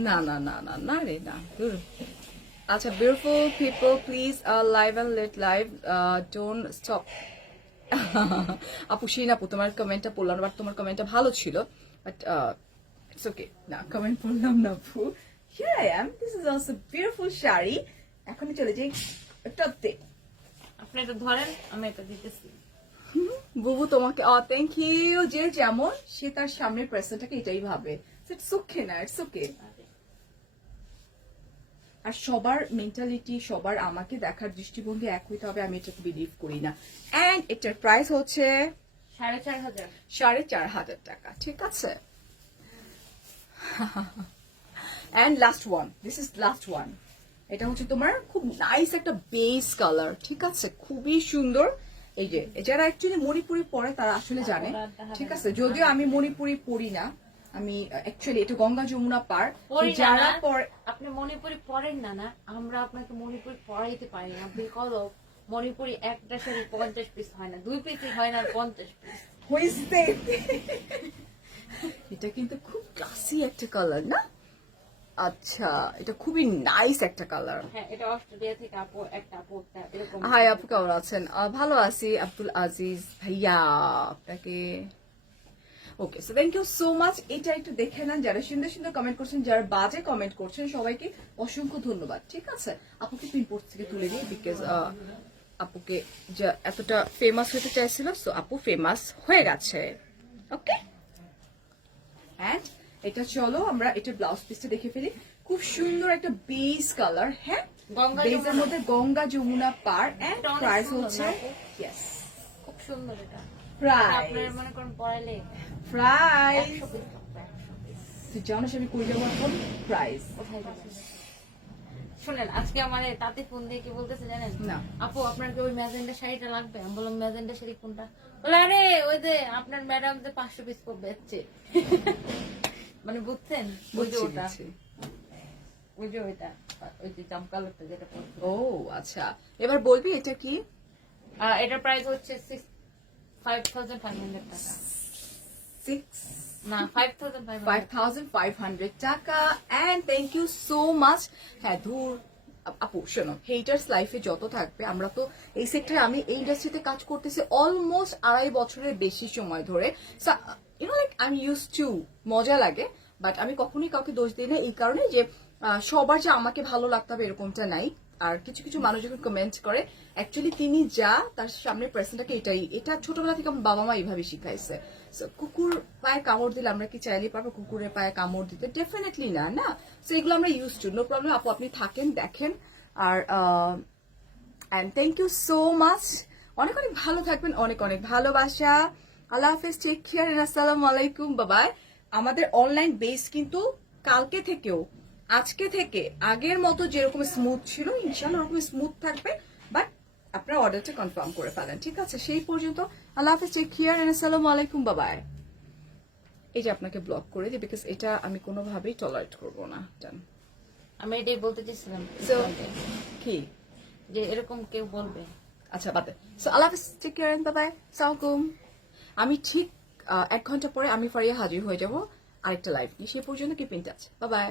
না না না না না রে না, দূর। আচ্ছা beautiful people please live and let live, don't stop. আপু শিন আপু তোমার কমেন্টটা পড়লাম, বাট তোমার কমেন্টটা ভালো ছিল, বাট ইটস ওকে। না কমেন্ট পড়লাম না আপু। Here I am, this is also beautiful sari. এখনই চলে যাই টপতে। আপনি এটা ধরেন, আমি এটা দিতেছি। বুবু তোমাকে থ্যাংক ইউ। যে যেমন সে তার সামনের পার্সনটাকে এটাই ভাবে, ইটস ওকে না, ইটস ওকে। আর সবার মেন্টালিটি, সবার আমাকে দেখার দৃষ্টিভঙ্গি এক হইতে হবে, আমি এটাকে বিলিভ করি না। এন্ড এটার প্রাইস হচ্ছে 4500। 4500 টাকা, ঠিক আছে। And last one, this is last one. এটা হচ্ছে তোমার খুব নাইস একটা বেস কালার, ঠিক আছে, খুবই সুন্দর। এই যে যারা অ্যাকচুয়ালি মণিপুরি পরে তারা আসলে জানে, ঠিক আছে। যদিও আমি মণিপুরি পরি না, আমি অ্যাকচুয়ালি এটা গঙ্গা যমুনা পার, পরি না যারা না? পরে আপনি মণিপুরি পড়েন না না, আমরা আপনাকে মণিপুরি পড়াইতে পারি না, বিকজ অফ মণিপুরি একটা শাড়ি 50 পিস হয় না, 2 পিসই হয় না, 50 পিস। হইছে। এটা কিন্তু খুব ক্লাসি একটা কালার না? আচ্ছা এটা খুবই নাইস একটা কালার। হ্যাঁ, এটা অস্ট্রেলিয়া থেকে আপু একটা এরকম। হাই আপু কেমন আছেন? ভালো আছি আব্দুল আজিজ ভাইয়া, আপনাকে okay. So thank you so much. এটা একটু দেখে নেন, যারা সুন্দর সুন্দর কমেন্ট করছেন, যারা বাজে কমেন্ট করছেন, সবাইকে অসংখ্য ধন্যবাদ, ঠিক আছে। আপুকে পিনপোর্ট থেকে তুলে দিই, বিকজ আপুকে যা এতটা ফেমাস হতে চাইছিল, সো আপু ফেমাস হয়ে গেছে, ওকে। এন্ড এটা চলো আমরা এটা ব্লাউজ পিসটা দেখে ফেলি, খুব সুন্দর একটা বেস কালার, হ্যাঁ গঙ্গা বেসের যমুনা। মধ্যে গঙ্গা যমুনা পার। এন্ড এটা অনেক প্রাইস সুন্দর হচ্ছে না আপু? ইয়েস খুব সুন্দর এটা। প্রাইস আপনার মনে করেন পড়াইলে প্রাইস 100 পিস থাকবে, 100 পিস। তুই জানো আমি কই যাবো এখন? প্রাইস কোথায় যাবেন? শুনেন, আজকে আমার তাতে ফোন দিয়ে কি বলতেছে জানেন? না। আপু আপনার কি ওই ম্যাজেন্ডা শাড়িটা লাগবে? আমি বললাম ম্যাজেন্ডা শাড়ি কোনটা? বলে আরে ওই যে আপনার ম্যাডাম যে 500 পিস বেচছে। মানে বুঝছেন? ওই যে ওটা, ওই যে ওইটা, ওই যে জাম কালারটা যেটা পরছে। ও আচ্ছা, এবার বলবি এটা কি? এটার প্রাইস হচ্ছে 5500 টাকা। 6 না 5500। 5500 টাকা। And thank you so much. হ্যাঁ ধুর আপু শোনো, হেটার্স লাইফে যত থাকবে, আমরা তো এই সেক্টরে, আমি এই ইন্ডাস্ট্রিতে কাজ করতেছি অলমোস্ট 2.5 বছরের বেশি সময় ধরে। You know like I am use to, মজা লাগে, বাট আমি কখনোই কাউকে দোষ দিই না, এই কারণে যে সবার যে আমাকে ভালো লাগতে হবে এরকমটা নাই। আর কিছু কিছু মানুষ যখন কমেন্ট করে, অ্যাকচুয়ালি তিনি যা তার সামনের পার্সনটাকে এটাই, এটা ছোটবেলা থেকে আমার বাবা মা এইভাবে শিখাইছে। So, কুকুর পায়ে কামড় দিলে আমরা কি চাইলে পারবো কুকুরের পায়ে কামড় দিতে? ডেফিনেটলি না, না। সো এগুলো আমরা ইউজ টু, নো প্রবলেম আপু, আপনি থাকেন দেখেন। আর and thank you so much, অনেক অনেক ভালো থাকবেন, অনেক অনেক ভালোবাসা, আল্লাহ হাফেজ, টেক কেয়ার, আসসালামু আলাইকুম, বাবাই। আমাদের অনলাইন বেস কিন্তু কালকে থেকেও আজকে থেকে আগের মতো যেরকম স্মুথ ছিল ইনশাআল্লাহ ওরকম স্মুথ থাকবে, বাট আপনার অর্ডারটা কনফার্ম করে ফেলেন, ঠিক আছে? সেই পর্যন্ত আল্লাহ হাফেজ, টেক কেয়ার, আসসালামু আলাইকুম, বাবাই। এই যে আপনাকে ব্লক করে দিই, বিকজ এটা আমি কোনোভাবেই টলারেট করবো না, জান। আমি এটাই বলতে চাইছিলাম সো কি যে এরকম কেউ বলবে। আচ্ছা বাদে। সো আল্লাহ হাফেজ, টেক কেয়ার, বাবাই, সালামালাইকুম। আমি ঠিক 1 ঘন্টা পরে আমি ফারিয়া হাজির হয়ে যাব আরেকটা লাইভ নিয়ে, সেই পর্যন্ত কিপ ইন টাচ, বাবাই।